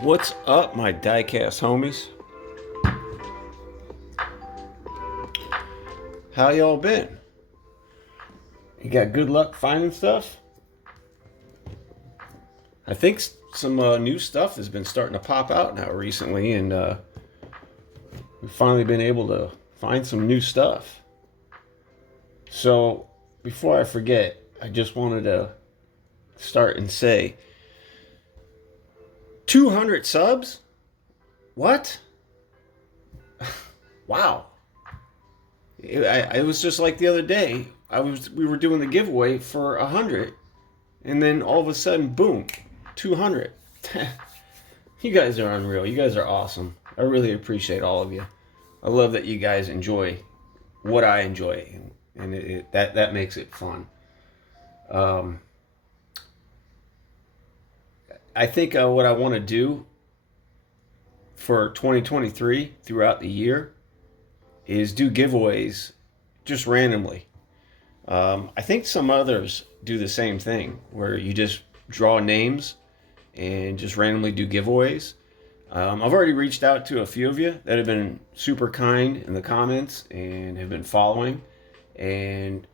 What's up, my diecast homies? How y'all been? You got good luck finding stuff? I think some new stuff has been starting to pop out now recently, and we've finally been able to find some new stuff. So, before I forget, I just wanted to start and say 200 subs? What? Wow. It was just like the other day. We were doing the giveaway for 100, and then all of a sudden, boom, 200. You guys are unreal. You guys are awesome. I really appreciate all of you. I love that you guys enjoy what I enjoy, and that makes it fun. I think what I want to do for 2023 throughout the year is do giveaways just randomly. I think some others do the same thing where you just draw names and just randomly do giveaways. I've already reached out to a few of you that have been super kind in the comments and have been following and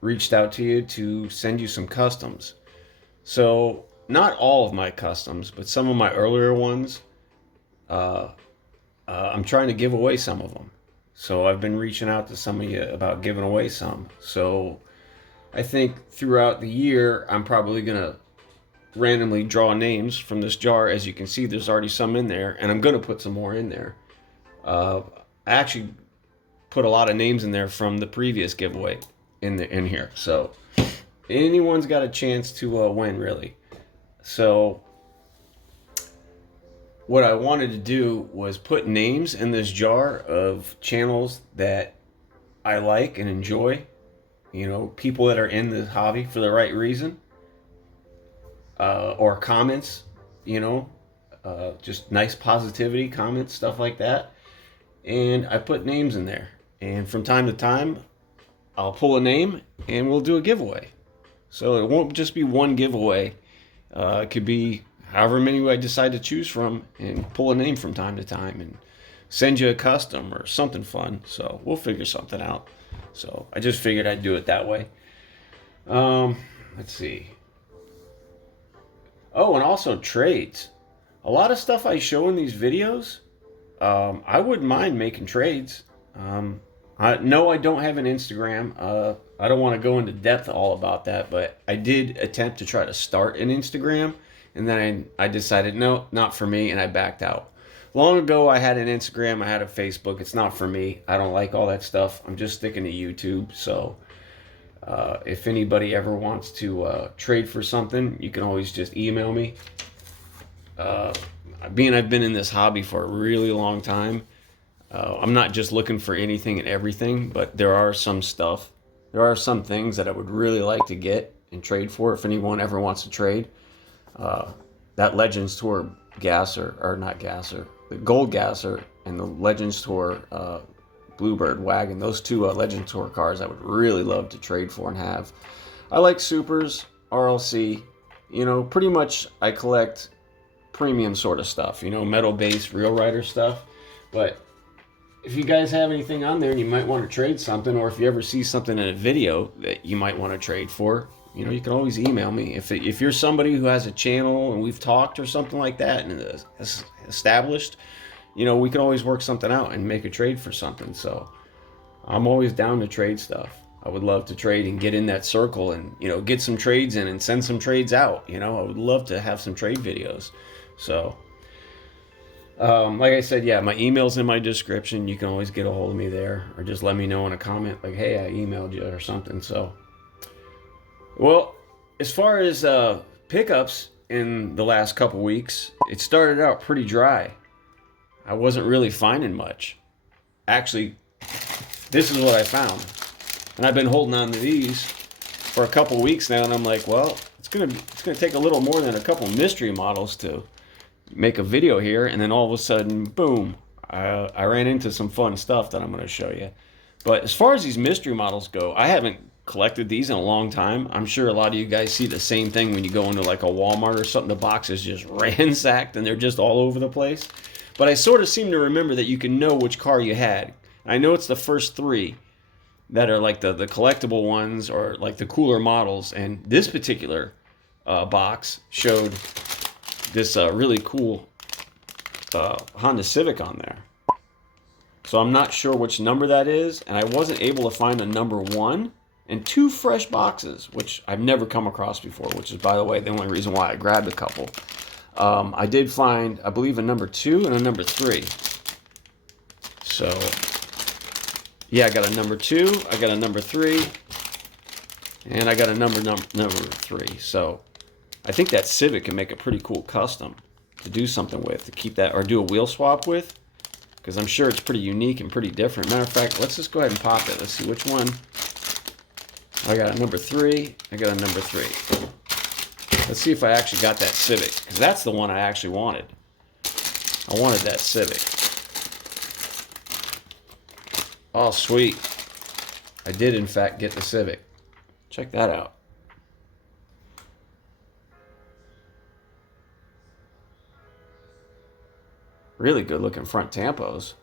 reached out to you to send you some customs. So, not all of my customs, but some of my earlier ones, I'm trying to give away some of them. So I've been reaching out to some of you about giving away some. So I think throughout the year, I'm probably going to randomly draw names from this jar. As you can see, there's already some in there, and I'm going to put some more in there. I actually put a lot of names in there from the previous giveaway in here. So anyone's got a chance to win, really. So what I wanted to do was put names in this jar of channels that I like and enjoy. You know, people that are in the hobby for the right reason. Or comments, just nice positivity comments, stuff like that. And I put names in there. And from time to time, I'll pull a name and we'll do a giveaway. So it won't just be one giveaway. It could be however many I decide to choose from and pull a name from time to time and send you a custom or something fun. So we'll figure something out. So I just figured I'd do it that way. Let's see. Oh, and also trades. A lot of stuff I show in these videos, I wouldn't mind making trades. I don't have an Instagram. I don't want to go into depth all about that, but I did attempt to try to start an Instagram, and then I decided, no, not for me, and I backed out. Long ago, I had an Instagram, I had a Facebook. It's not for me. I don't like all that stuff. I'm just sticking to YouTube. So if anybody ever wants to trade for something, you can always just email me. I've been in this hobby for a really long time. I'm not just looking for anything and everything, but there are some things that I would really like to get and trade for if anyone ever wants to trade. That Legends Tour gasser, or not gasser, the Gold gasser and the Legends Tour Bluebird wagon, those two Legends Tour cars I would really love to trade for and have. I like Supers, RLC, pretty much I collect premium sort of stuff, metal-based Real Rider stuff. But if you guys have anything on there and you might want to trade something, or if you ever see something in a video that you might want to trade for, you can always email me. If you're somebody who has a channel and we've talked or something like that and it's established, we can always work something out and make a trade for something. So I'm always down to trade stuff. I would love to trade and get in that circle and, get some trades in and send some trades out. I would love to have some trade videos. So like I said, yeah, my email's in my description. You can always get a hold of me there, or just let me know in a comment like, hey, I emailed you or something. So, well, as far as pickups in the last couple weeks, it started out pretty dry. I wasn't really finding much. Actually, this is what I found. And I've been holding on to these for a couple weeks now, and I'm like, well, it's gonna take a little more than a couple mystery models to make a video here. And then all of a sudden, boom, I ran into some fun stuff that I'm going to show you. But as far as these mystery models go, I haven't collected these in a long time. I'm sure a lot of you guys see the same thing when you go into like a Walmart or something. The box is just ransacked and they're just all over the place. But I sort of seem to remember that you can know which car you had. I know it's the first three that are like the collectible ones or like the cooler models. And this particular box showed this really cool Honda Civic on there. So I'm not sure which number that is, and I wasn't able to find a number 1 and 2 fresh boxes, which I've never come across before, which is, by the way, the only reason why I grabbed a couple. I did find, I believe, a number 2 and a number 3. So, yeah, I got a number 2, I got a number 3, and I got a number 3. So, I think that Civic can make a pretty cool custom to do something with, to keep that, or do a wheel swap with, because I'm sure it's pretty unique and pretty different. Matter of fact, let's just go ahead and pop it. Let's see which one. I got a number 3. I got a number 3. Let's see if I actually got that Civic, because that's the one I actually wanted. I wanted that Civic. Oh, sweet. I did, in fact, get the Civic. Check that out. Really good looking front tampos.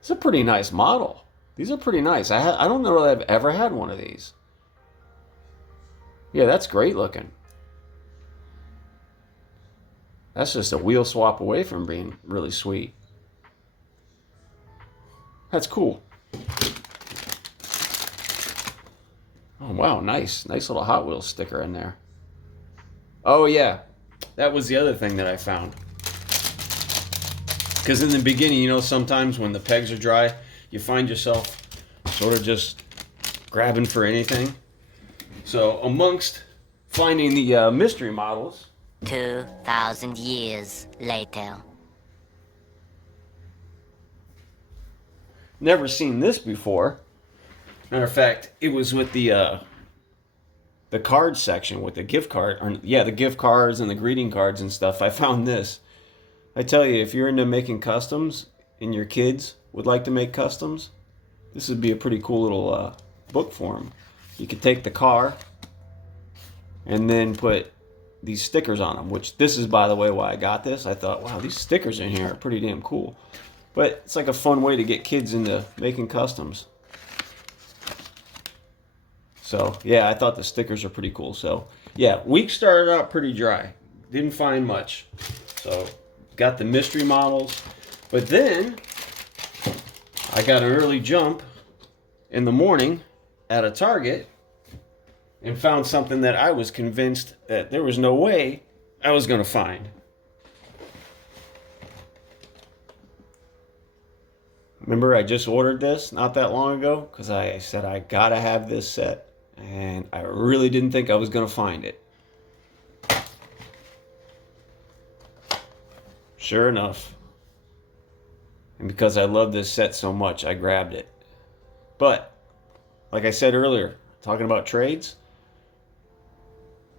It's a pretty nice model. These are pretty nice. I don't know that I've ever had one of these. Yeah, that's great looking. That's just a wheel swap away from being really sweet. That's cool. Oh, wow, nice. Nice little Hot Wheels sticker in there. Oh, yeah. That was the other thing that I found. Because in the beginning, you know, sometimes when the pegs are dry, you find yourself sort of just grabbing for anything. So amongst finding the mystery models... 2,000 years later. Never seen this before. Matter of fact, it was with the card section with the gift card, or yeah, the gift cards and the greeting cards and stuff. I found this. I tell you, if you're into making customs and your kids would like to make customs, this would be a pretty cool little book for them. You could take the car and then put these stickers on them, which this is, by the way, why I got this. I thought, wow, these stickers in here are pretty damn cool. But it's like a fun way to get kids into making customs. So, yeah, I thought the stickers are pretty cool. So, yeah, week started out pretty dry. Didn't find much. So, got the mystery models. But then, I got an early jump in the morning at a Target and found something that I was convinced that there was no way I was going to find. Remember, I just ordered this not that long ago because I said I gotta have this set. And I really didn't think I was going to find it. Sure enough. And because I love this set so much, I grabbed it. But, like I said earlier, talking about trades,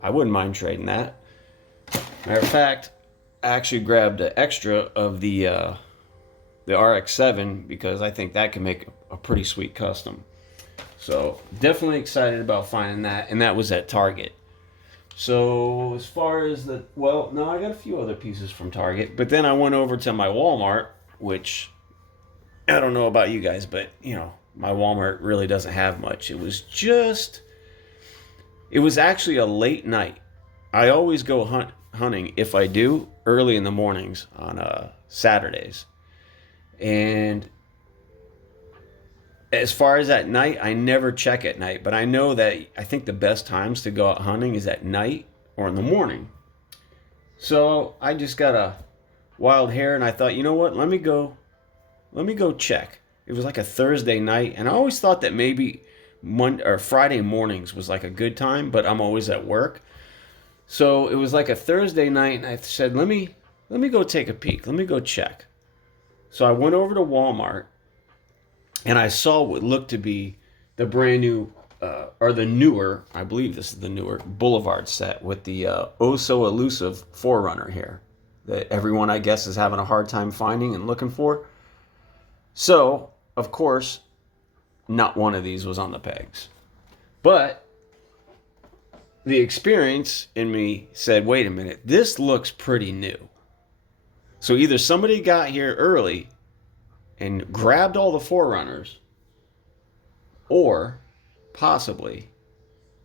I wouldn't mind trading that. Matter of fact, I actually grabbed an extra of the RX-7 because I think that can make a pretty sweet custom. So, definitely excited about finding that, and that was at Target. So, as far as the, well, no, I got a few other pieces from Target, but then I went over to my Walmart, which, I don't know about you guys, but, you know, my Walmart really doesn't have much. It was actually a late night. I always go hunting, if I do, early in the mornings on Saturdays. And as far as at night, I never check at night, but I know that I think the best times to go out hunting is at night or in the morning. So I just got a wild hair and I thought, you know what, let me go check. It was like a Thursday night, and I always thought that maybe Monday or Friday mornings was like a good time, but I'm always at work. So it was like a Thursday night, and I said, let me go take a peek. Let me go check. So I went over to Walmart, and I saw what looked to be the brand new, or the newer, I believe this is the newer, Blvd set with the oh so elusive Forerunner here that everyone, I guess, is having a hard time finding and looking for. So, of course, not one of these was on the pegs. But the experience in me said, wait a minute, this looks pretty new. So either somebody got here early and grabbed all the Forerunners, or possibly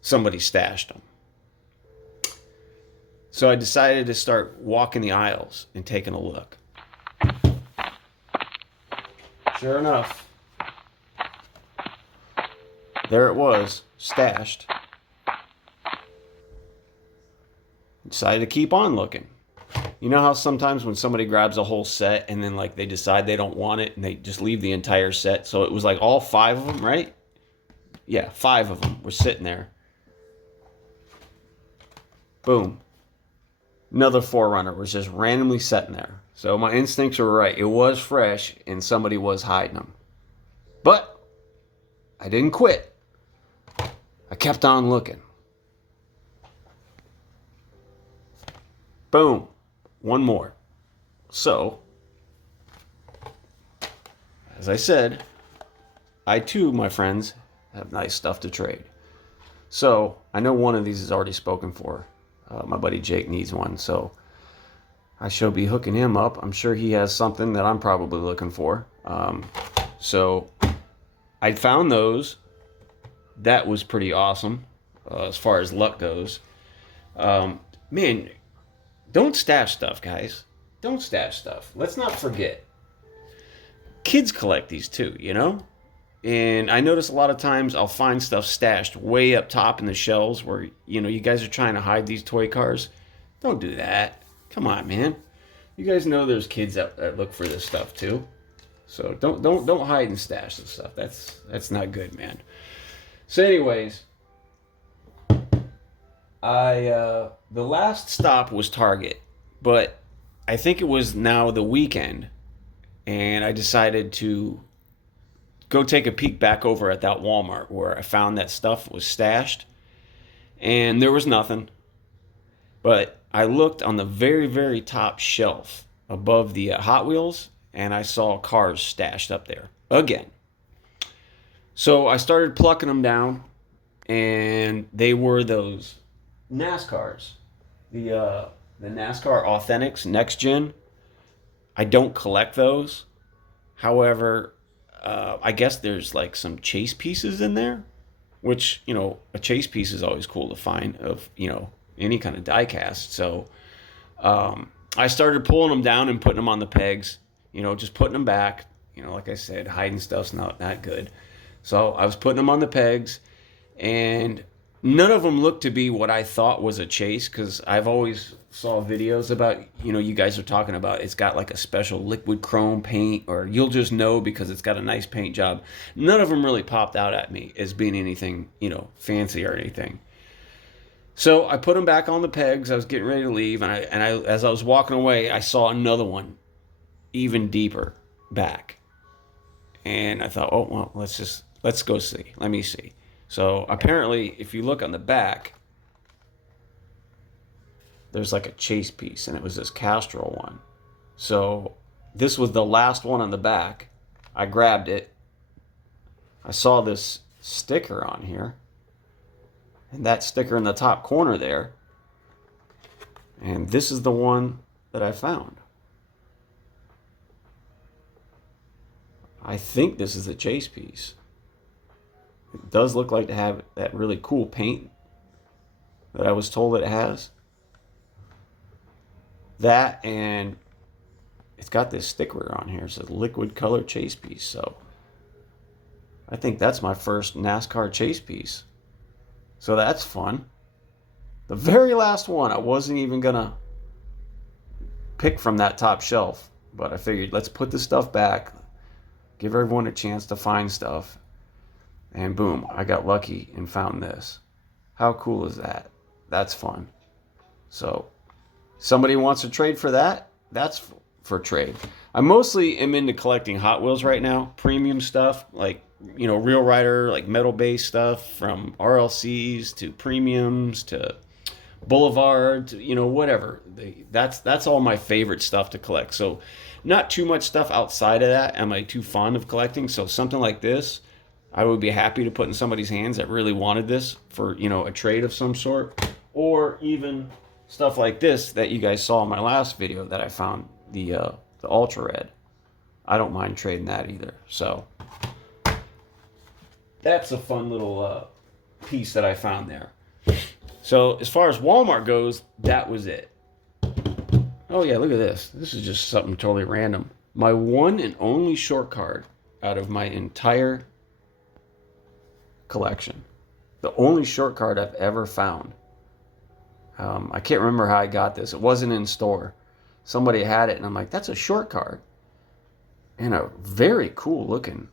somebody stashed them. So I decided to start walking the aisles and taking a look. Sure enough, there it was, stashed. Decided to keep on looking. You know how sometimes when somebody grabs a whole set and then like they decide they don't want it and they just leave the entire set? So it was like all 5 of them, right? Yeah, 5 of them were sitting there. Boom. Another Forerunner was just randomly sitting there. So my instincts were right. It was fresh and somebody was hiding them. But I didn't quit. I kept on looking. Boom. One more. So, as I said, I too, my friends, have nice stuff to trade. So, I know one of these is already spoken for. My buddy Jake needs one, so I shall be hooking him up. I'm sure he has something that I'm probably looking for. So, I found those. That was pretty awesome as far as luck goes. Man, don't stash stuff, guys. Don't stash stuff. Let's not forget. Kids collect these too, you know? And I notice a lot of times I'll find stuff stashed way up top in the shelves where, you know, you guys are trying to hide these toy cars. Don't do that. Come on, man. You guys know there's kids that look for this stuff too. So don't hide and stash this stuff. That's not good, man. So anyways, the last stop was Target, but I think it was now the weekend, and I decided to go take a peek back over at that Walmart where I found that stuff was stashed, and there was nothing. But I looked on the very, very top shelf above the Hot Wheels, and I saw cars stashed up there again. So I started plucking them down, and they were those NASCARs, the NASCAR Authentics Next Gen. I don't collect those. However, I guess there's like some chase pieces in there, which, you know, a chase piece is always cool to find of, you know, any kind of die cast. So I started pulling them down and putting them on the pegs, you know, just putting them back. You know, like I said, hiding stuff's not good. So I was putting them on the pegs, and none of them looked to be what I thought was a chase, because I've always saw videos about, you know, you guys are talking about it's got like a special liquid chrome paint, or you'll just know because it's got a nice paint job. None of them really popped out at me as being anything, you know, fancy or anything. So I put them back on the pegs. I was getting ready to leave, and I as I was walking away, I saw another one even deeper back. And I thought, oh, well, let's go see. Let me see. So apparently, if you look on the back, there's like a chase piece, and it was this Castrol one. So this was the last one on the back. I grabbed it. I saw this sticker on here, and that sticker in the top corner there. And this is the one that I found. I think this is a chase piece. It does look like to have that really cool paint that I was told it has. That, and it's got this sticker on here. It says liquid color chase piece. So I think that's my first NASCAR chase piece. So that's fun. The very last one, I wasn't even gonna pick from that top shelf, but I figured let's put this stuff back, give everyone a chance to find stuff. And boom, I got lucky and found this. How cool is that? That's fun. So, somebody wants to trade for that? That's for trade. I mostly am into collecting Hot Wheels right now. Premium stuff, like, you know, Real Rider, like metal-based stuff, from RLCs to premiums to Boulevard, you know, whatever. That's all my favorite stuff to collect. So not too much stuff outside of that am I too fond of collecting. So something like this, I would be happy to put in somebody's hands that really wanted this for, you know, a trade of some sort, or even stuff like this that you guys saw in my last video that I found, the ultra red. I don't mind trading that either. So that's a fun little piece that I found there. So as far as Walmart goes, that was it. Oh yeah, look at this. This is just something totally random. My one and only short card out of my entire collection. The only short card I've ever found. I can't remember how I got this. It wasn't in store. Somebody had it, and I'm like, that's a short card. And a very cool looking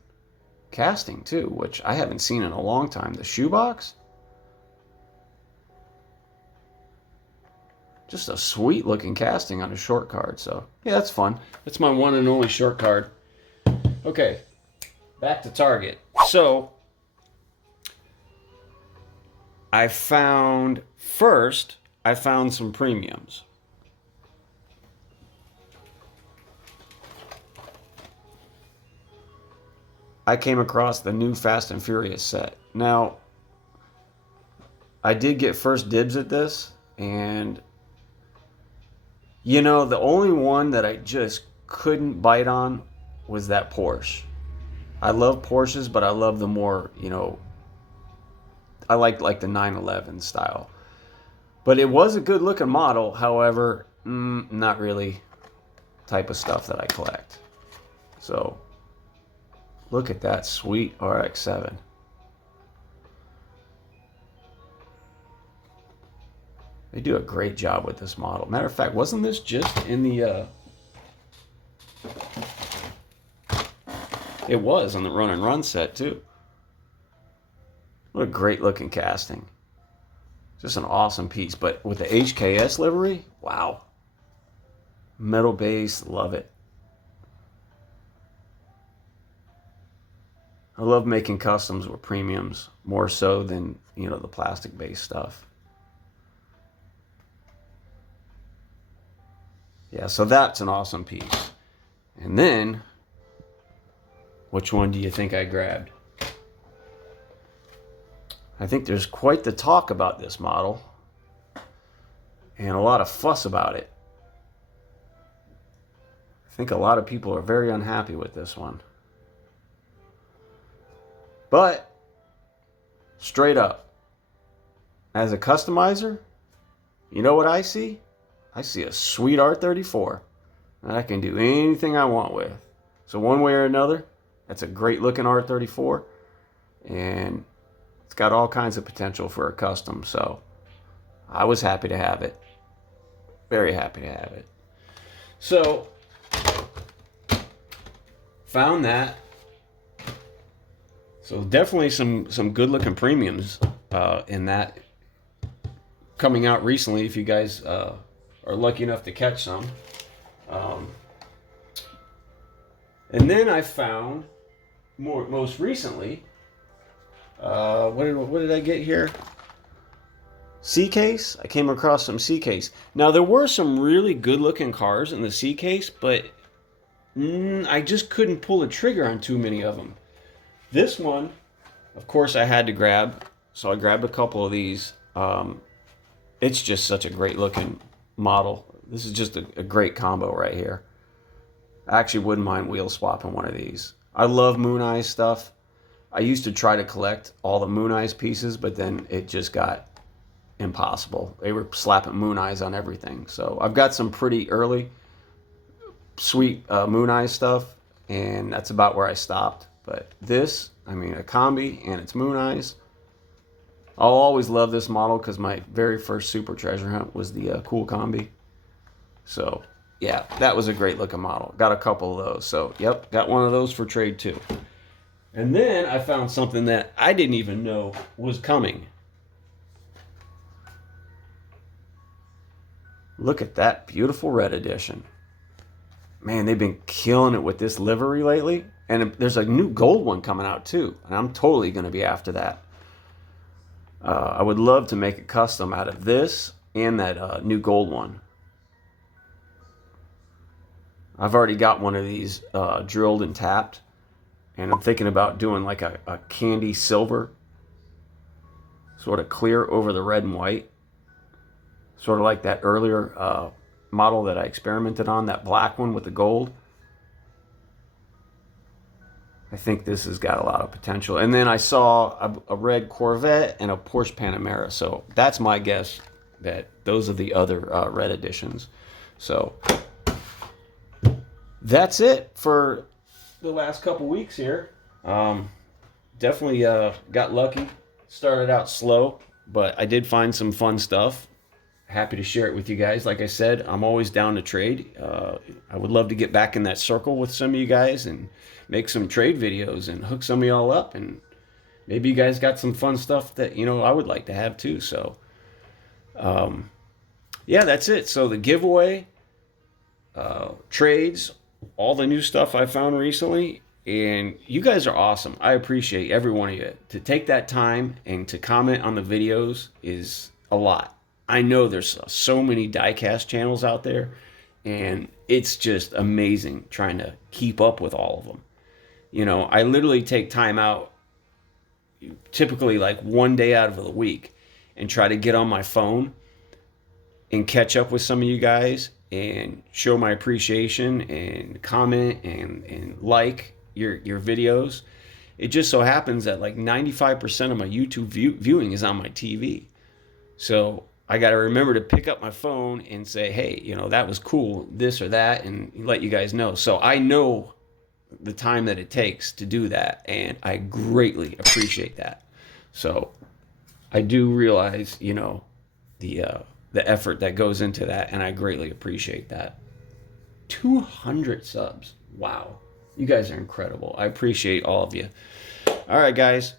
casting too, which I haven't seen in a long time. The shoebox. Just a sweet looking casting on a short card. So yeah, that's fun. That's my one and only short card. Okay, back to Target. So I found some premiums. I came across the new Fast and Furious set. Now, I did get first dibs at this, and you know, the only one that I just couldn't bite on was that Porsche. I love Porsches, but I love the more, you know, I like the 911 style. But it was a good looking model, however, not really type of stuff that I collect. So, look at that sweet RX-7. They do a great job with this model. Matter of fact, wasn't this just in the... It was on the Run and Run set, too. What a great looking casting. Just an awesome piece. But with the HKS livery, wow. Metal base, love it. I love making customs with premiums more so than, you know, the plastic based stuff. Yeah, so that's an awesome piece. And then, which one do you think I grabbed? I think there's quite the talk about this model and a lot of fuss about it. I think a lot of people are very unhappy with this one. But, straight up, as a customizer, you know what I see? I see a sweet R34 that I can do anything I want with. So one way or another, that's a great looking R34, and it's got all kinds of potential for a custom. So I was happy to have it. Very happy to have it. So found that. So definitely some good looking premiums in that coming out recently. If you guys are lucky enough to catch some. And then I found most recently, what did I get here? C-Case. I came across some C-Case. Now there were some really good looking cars in the C-Case, but I just couldn't pull the trigger on too many of them. This one, of course, I had to grab, so I grabbed a couple of these. It's just such a great looking model. This is just a great combo right here. I actually wouldn't mind wheel swapping one of these. I love Moon Eyes stuff. I used to try to collect all the Moon Eyes pieces, but then it just got impossible. They were slapping Moon Eyes on everything. So I've got some pretty early sweet Moon Eyes stuff, and that's about where I stopped. But this, I mean, a combi and it's Moon Eyes. I'll always love this model because my very first Super Treasure Hunt was the cool combi. So, yeah, that was a great looking model. Got a couple of those. So, yep, got one of those for trade too. And then I found something that I didn't even know was coming. Look at that beautiful red edition. Man, they've been killing it with this livery lately. And there's a new gold one coming out too. And I'm totally going to be after that. I would love to make a custom out of this and that new gold one. I've already got one of these drilled and tapped, and I'm thinking about doing like a candy silver, sort of clear over the red and white, sort of like that earlier model that I experimented on, that black one with the gold. I think this has got a lot of potential. And then I saw a red Corvette and a Porsche Panamera, so that's my guess that those are the other red editions. So that's it for the last couple weeks here. Definitely got lucky. Started out slow, but I did find some fun stuff. Happy to share it with you guys. Like I said, I'm always down to trade. I would love to get back in that circle with some of you guys and make some trade videos and hook some of y'all up. And maybe you guys got some fun stuff that, I would like to have too. So, yeah, that's it. So the giveaway, trades, all the new stuff I found recently, and you guys are awesome. I appreciate every one of you. To take that time and to comment on the videos is a lot. I know there's so many diecast channels out there, and it's just amazing trying to keep up with all of them. I literally take time out, typically like one day out of the week, and try to get on my phone and catch up with some of you guys and show my appreciation and comment and like your videos. It just so happens that like 95% of my YouTube viewing is on my TV. So I got to remember to pick up my phone and say, hey, that was cool, this or that, and let you guys know. So I know the time that it takes to do that, and I greatly appreciate that. So I do realize, the effort that goes into that, and I greatly appreciate that. 200 subs. Wow. You guys are incredible. I appreciate all of you. All right, guys.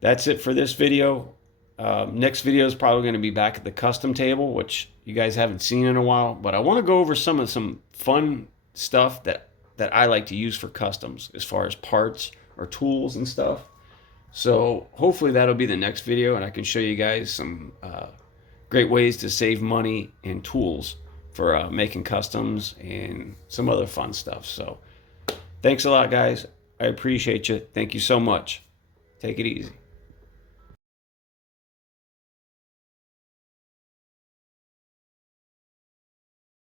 That's it for this video. Next video is probably going to be back at the custom table, which you guys haven't seen in a while. But I want to go over some fun stuff that I like to use for customs as far as parts or tools and stuff. So hopefully that'll be the next video, and I can show you guys some great ways to save money and tools for making customs and some other fun stuff. So thanks a lot, guys. I appreciate you. Thank you so much. Take it easy.